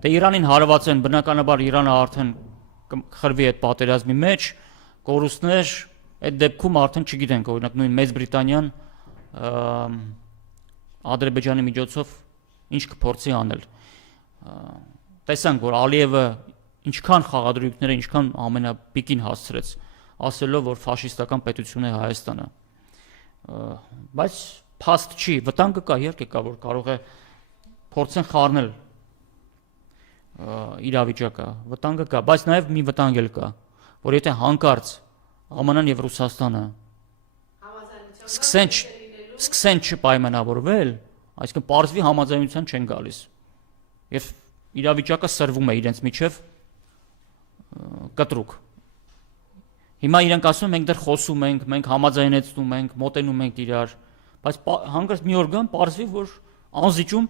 Դե Իրանին հարված են, բնականաբար Իրանը արդեն կխրվի այդ պատերազմի մեջ, կորուստներ, այդ դեպքում արդեն չգիտենք, օրինակ նույն Մեծ Բրիտանիան Ադրբեջանի միջոցով ինչ կփորձի անել։ Տեսանք, որ Ալիևը ինչքան խաղադրույքները, ինչքան ամենապիկին հասցրեց, ասելով, որ ֆաշիստական պետություն է Հայաստանը։ Բայց փաստ չի, վտանգը կա, իհարկե կա, որ կարող է փորձեն խառնել իրավիճակը, վտանգը կա, բայց նաև մի վտանգ էլ կա, որ եթե հանկարծ ԱՄՆ-ն եւ Ռուսաստանը սկսեն չպայմանավորվել, այսինքն պարզվի համաձայնության չեն գալիս։ Եվ իրավիճակը սրվում է իրենց միջև կտրուկ։ Հիմա իրենք ասում են, մենք դեռ խոսում ենք, մենք համաձայնեցնում ենք, մոտենում ենք իրար, բայց հանկարծ մի օր գան, պարզվի, որ անզիջում